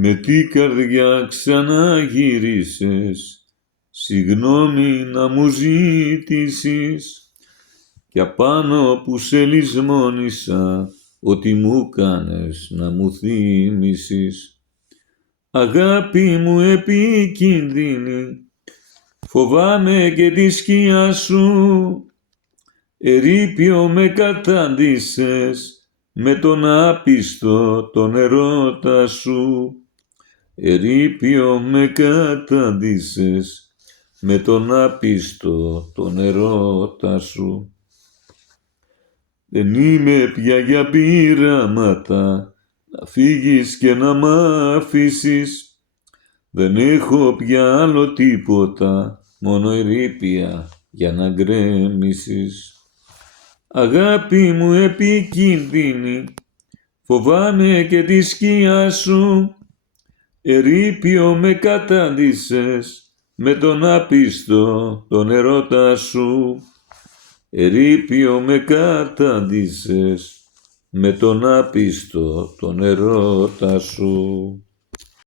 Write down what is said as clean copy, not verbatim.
με τι καρδιά ξαναγύρισες, συγγνώμη να μου ζήτησεις, κι απάνω που σε λησμόνησα, ότι μου κάνες να μου θύμισες. Αγάπη μου επικίνδυνη, φοβάμαι και τη σκιά σου, ερείπιο με κατάντησες, με τον άπιστο τον ερώτα σου. Ερείπιο με κατάντησες, με τον άπιστο τον ερώτα σου. Δεν είμαι πια για πειράματα, να φύγεις και να μ' αφήσεις. Δεν έχω πια άλλο τίποτα, μόνο ερείπια για να γκρέμισεις. Αγάπη μου επικίνδυνη, φοβάμαι και τη σκιά σου, ερείπιο με κατάντησες, με τον άπιστο τον ερώτα σου. Ερείπιο με κατάντησες, με τον άπιστο τον ερώτα σου.